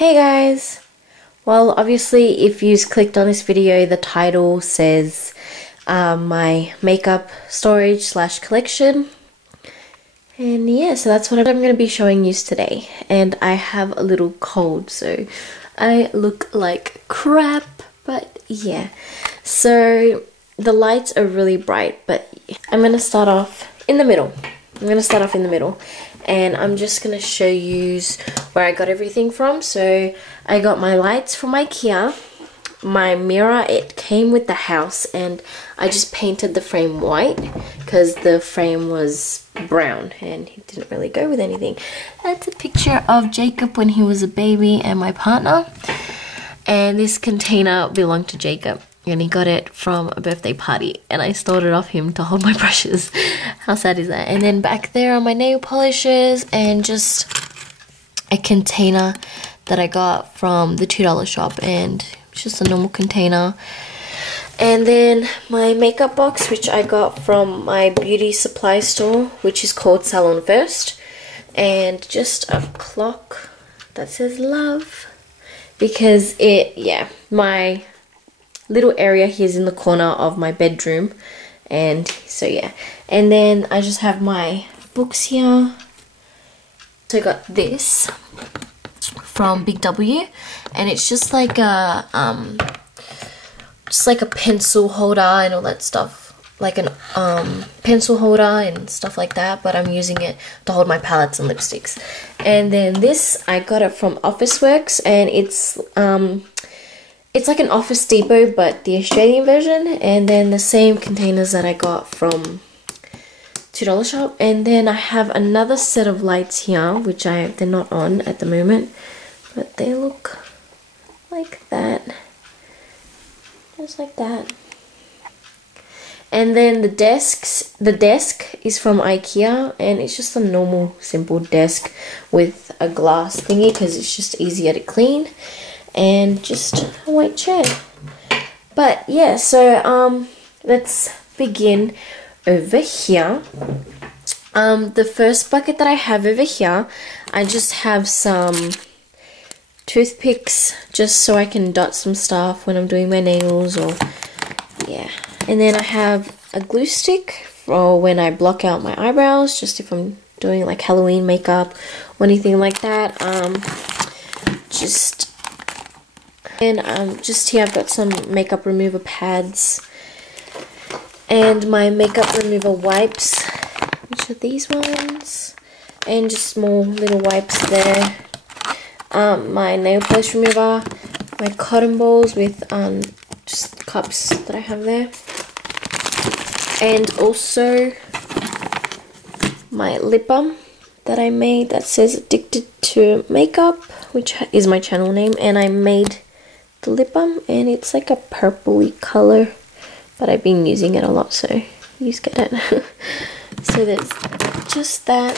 Hey guys! Well, obviously if you clicked on this video, the title says my makeup storage slash collection. And yeah, so that's what I'm going to be showing you today. And I have a little cold, so I look like crap, but yeah. So the lights are really bright, but I'm going to start off in the middle. And I'm just going to show you where I got everything from. So I got my lights from IKEA. My mirror, it came with the house, and I just painted the frame white because the frame was brown and it didn't really go with anything. That's a picture of Jacob when he was a baby and my partner. And this container belonged to Jacob, and he got it from a birthday party, and I stole it off him to hold my brushes. How sad is that? And then back there are my nail polishes and just a container that I got from the $2 shop, and it's just a normal container. And then my makeup box, which I got from my beauty supply store, which is called Salon First. And just a clock that says love, because my little area here is in the corner of my bedroom, and so yeah. And then I just have my books here. So I got this from Big W, and it's just like a pencil holder and all that stuff, like an pencil holder and stuff like that, but I'm using it to hold my palettes and lipsticks. And then this, I got it from Officeworks, and it's like an Office Depot, but the Australian version. And then the same containers that I got from $2 shop. And then I have another set of lights here, which they're not on at the moment, but they look like that, just like that. And then the desk is from IKEA, and it's just a normal simple desk with a glass thingy because it's just easier to clean, and just a white chair. But yeah, so let's begin over here. The first bucket that I have over here, I just have some toothpicks just so I can dot some stuff when I'm doing my nails, or yeah. And then I have a glue stick for when I block out my eyebrows, just if I'm doing like Halloween makeup or anything like that. Just here I've got some makeup remover pads and my makeup remover wipes, which are these ones, and just small little wipes there. My nail polish remover, my cotton balls with just cups that I have there, and also my lip balm that I made that says Addicted to Makeup, which is my channel name, and I made the lip balm, and it's like a purpley color, but I've been using it a lot, so you get it. So there's just that.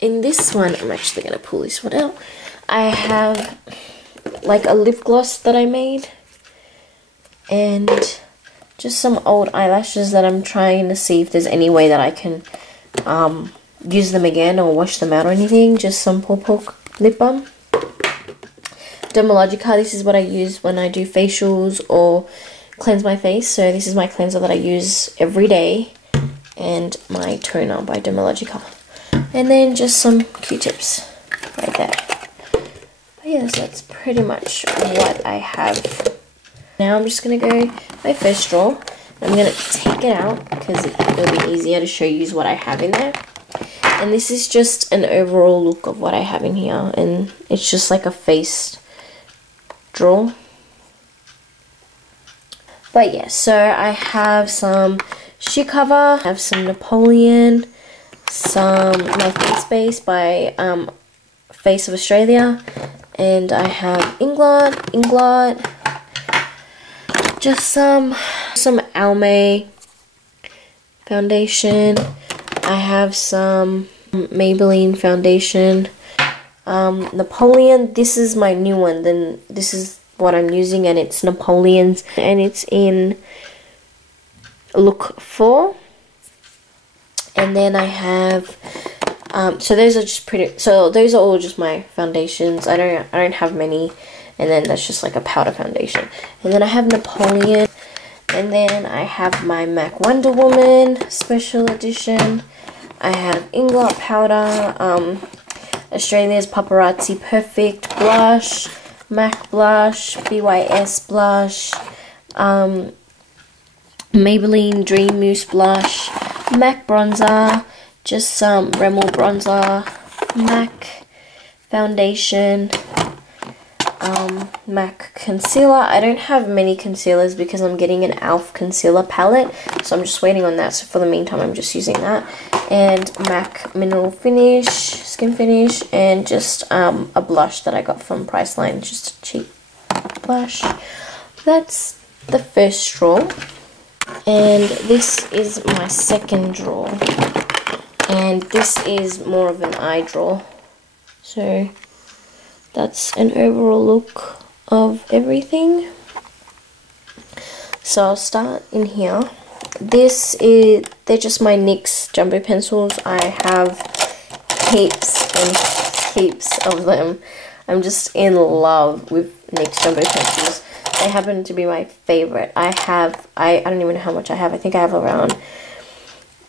In this one, I'm actually going to pull this one out. I have like a lip gloss that I made, and just some old eyelashes that I'm trying to see if there's any way that I can use them again or wash them out or anything. Just some Paw Paw lip balm. Dermalogica, this is what I use when I do facials or cleanse my face. So this is my cleanser that I use every day, and my toner by Dermalogica. And then just some Q-tips right there. But yes, that's pretty much what I have. Now I'm just going to go my first drawer. I'm going to take it out because it'll be easier to show you what I have in there. And this is just an overall look of what I have in here. And it's just like a face drawer. But yeah, so I have some shoe cover, I have some Napoleon, some My Face Base by Face of Australia, and I have Inglot, just some Almay foundation. I have some Maybelline foundation. Napoleon, this is my new one, then this is what I'm using, and it's Napoleon's, and it's in look 4. And then I have So those are just pretty. So those are all just my foundations. I don't have many, and then that's just like a powder foundation. And then I have Napoleon, and then I have my MAC Wonder Woman Special Edition. I have Inglot powder, Australia's Paparazzi Perfect blush, MAC blush, BYS blush, Maybelline Dream Mousse blush, MAC bronzer, just some Rimmel bronzer, MAC foundation, MAC concealer. I don't have many concealers because I'm getting an e.l.f. concealer palette, so I'm just waiting on that. So for the meantime, I'm just using that. And MAC mineral finish, skin finish, and just a blush that I got from Priceline, just a cheap blush. That's the first drawer, and this is my second drawer, and this is more of an eye drawer. So that's an overall look of everything. So I'll start in here. They're just my NYX jumbo pencils. I have heaps and heaps of them. I'm just in love with NYX jumbo pencils. They happen to be my favorite. I don't even know how much I have. I think I have around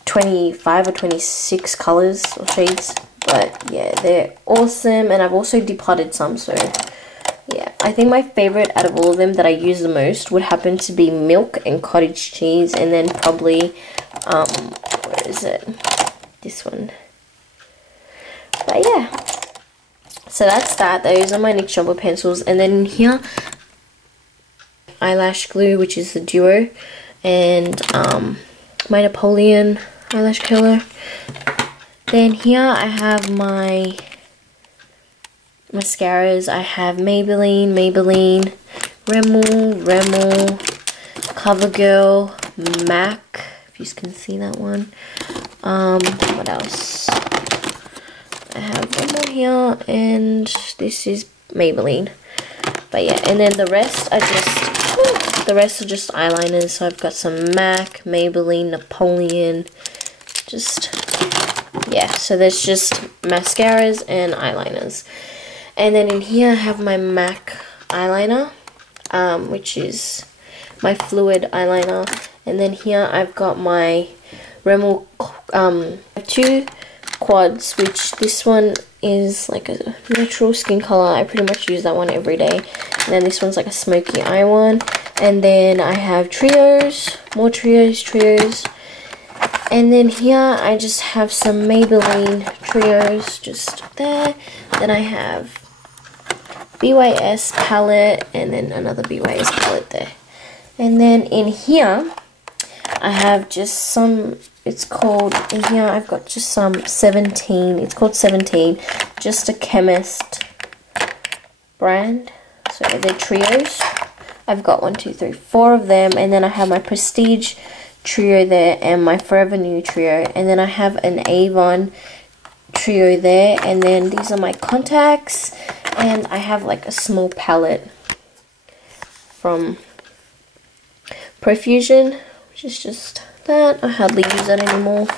25 or 26 colors or shades. But yeah, they're awesome, and I've also depotted some, so yeah. I think my favorite out of all of them that I use the most would happen to be Milk and Cottage Cheese, and then probably, where is it? This one. But yeah, so that's that. Those are my NYX jumbo pencils, and then in here, eyelash glue, which is the Duo, and my Napoleon eyelash curler. Then here I have my mascaras. I have Maybelline, Rimmel, CoverGirl, MAC, if you can see that one. What else? I have one more here, and this is Maybelline. But yeah, and then the rest are just eyeliners. So I've got some MAC, Maybelline, Napoleon, just yeah. So there's just mascaras and eyeliners. And then in here I have my MAC eyeliner, which is my fluid eyeliner. And then here I've got my Rimmel, two quads, which this one is like a natural skin color. I pretty much use that one every day. And then this one's like a smoky eye one. And then I have trios, more trios. And then here I just have some Maybelline trios just there. Then I have BYS palette, and then another BYS palette there. And then in here I have just some, it's called, in here I've got just some 17, it's called 17, just a Chemist brand. So they're trios. I've got 1, 2, 3, 4 of them, and then I have my Prestige trio there and my Forever New trio, and then I have an Avon trio there, and then these are my contacts, and I have like a small palette from Profusion, which is just that. I hardly use that anymore.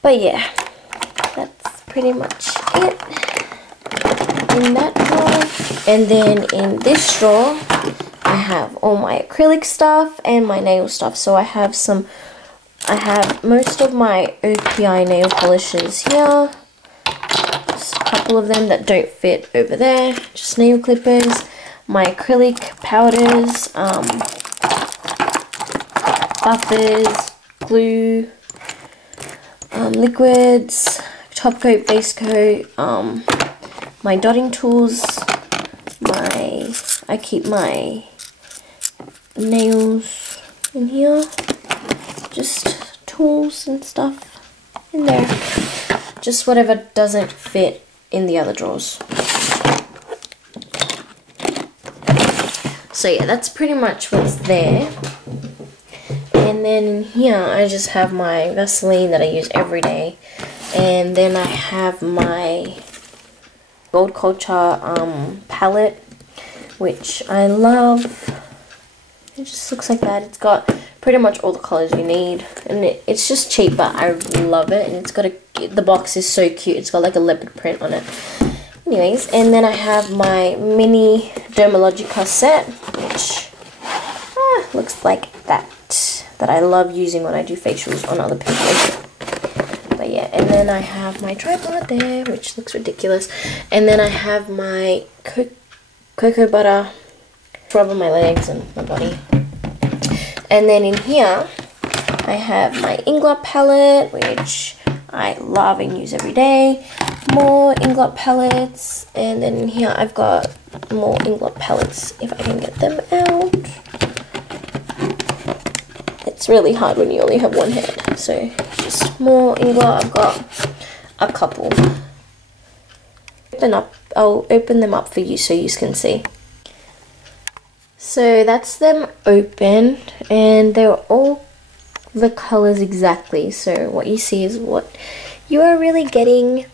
But yeah, that's pretty much it in that drawer. And then in this drawer I have all my acrylic stuff and my nail stuff. So I have most of my OPI nail polishes here. Just a couple of them that don't fit over there. Just nail clippers. My acrylic powders, buffers, glue, liquids, top coat, base coat, my dotting tools, I keep my nails in here, just tools and stuff in there, just whatever doesn't fit in the other drawers. So yeah, that's pretty much what's there. And then in here I just have my Vaseline that I use every day, and then I have my Gold Culture palette, which I love. It just looks like that. It's got pretty much all the colors you need, and it's just cheap, but I love it. And it's got the box is so cute. It's got like a leopard print on it. Anyways, and then I have my mini Dermalogica set, which looks like that I love using when I do facials on other people. But yeah, and then I have my tripod there, which looks ridiculous. And then I have my cocoa butter rub on my legs and my body. And then in here, I have my Inglot palette, which I love and use every day. More Inglot palettes. And then in here, I've got more Inglot palettes, if I can get them out. It's really hard when you only have one hand. So, just more Inglot. I've got a couple. I'll open them up for you so you can see. So that's them open, and they're all the colors exactly. So what you see is what you are really getting.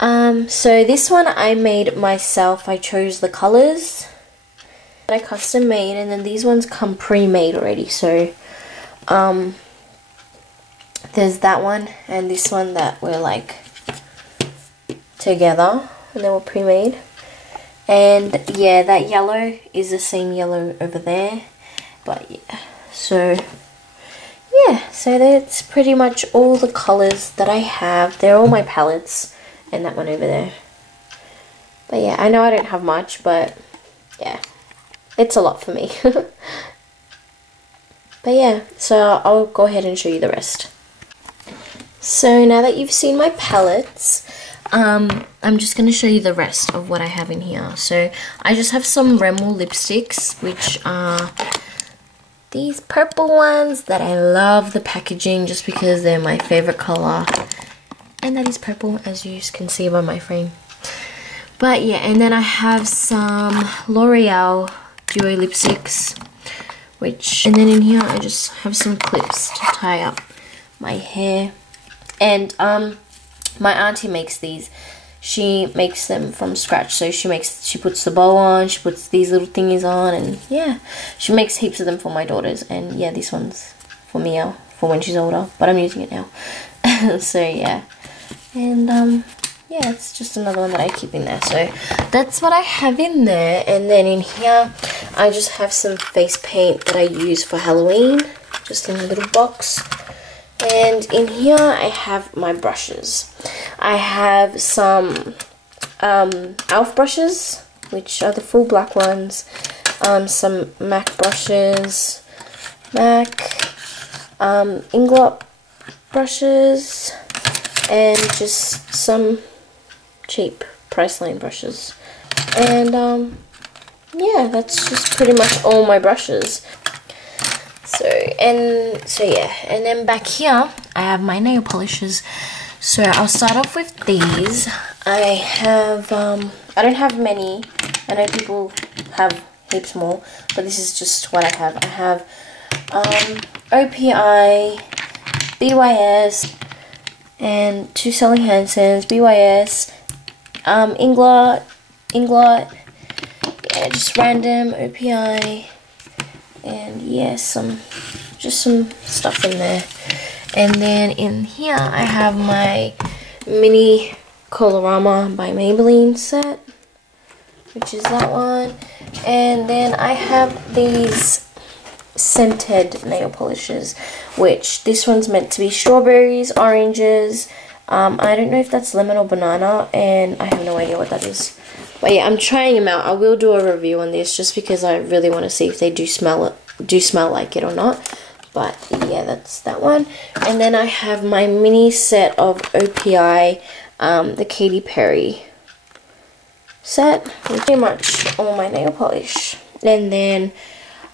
So this one I made myself. I chose the colors that I custom made, and then these ones come pre-made already. So there's that one and this one that were like together, and they were pre-made. And yeah, that yellow is the same yellow over there. But yeah, so that's pretty much all the colors that I have. They're all my palettes, and that one over there. But yeah, I know I don't have much, but yeah, it's a lot for me. But yeah, so I'll go ahead and show you the rest. So now that you've seen my palettes, I'm just going to show you the rest of what I have in here. So I just have some Rimmel lipsticks, which are these purple ones that I love the packaging just because they're my favorite color. And that is purple, as you can see by my frame. But yeah, and then I have some L'Oreal Duo lipsticks, and then in here I just have some clips to tie up my hair. And my auntie makes these. She makes them from scratch. So she puts the bow on, she puts these little thingies on, and yeah, she makes heaps of them for my daughters. And yeah, this one's for Mia for when she's older, but I'm using it now. So yeah, and yeah, it's just another one that I keep in there. So that's what I have in there. And then in here I just have some face paint that I use for Halloween, just in a little box. And in here I have my brushes. I have some e.l.f. brushes, which are the full black ones, some MAC brushes, Inglot brushes, and just some cheap Priceline brushes. And yeah, that's just pretty much all my brushes. So yeah, and then back here I have my nail polishes. So I'll start off with these. I have I don't have many. I know people have heaps more, but this is just what I have. I have OPI, BYS, and two Sally Hansen's, BYS, Inglot, yeah, just random OPI. And yeah, just some stuff in there. And then in here I have my mini Colorama by Maybelline set, which is that one. And then I have these scented nail polishes, which this one's meant to be strawberries, oranges. I don't know if that's lemon or banana, and I have no idea what that is. But yeah, I'm trying them out. I will do a review on this just because I really want to see if they do smell like it or not. But yeah, that's that one. And then I have my mini set of OPI, the Katy Perry set, with pretty much all my nail polish. And then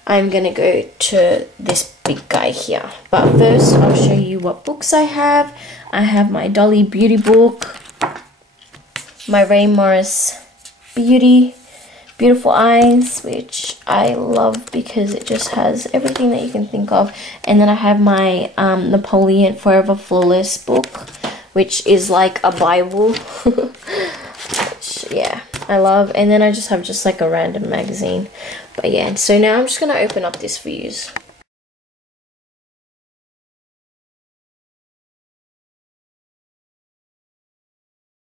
I'm gonna go to this big guy here. But first, I'll show you what books I have. I have my Dolly Beauty book, my Ray Morris Beautiful Eyes, which I love because it just has everything that you can think of. And then I have my Napoleon Forever Flawless book, which is like a Bible, which yeah, I love. And then I just have like a random magazine. But yeah, so now I'm just gonna open up this for you.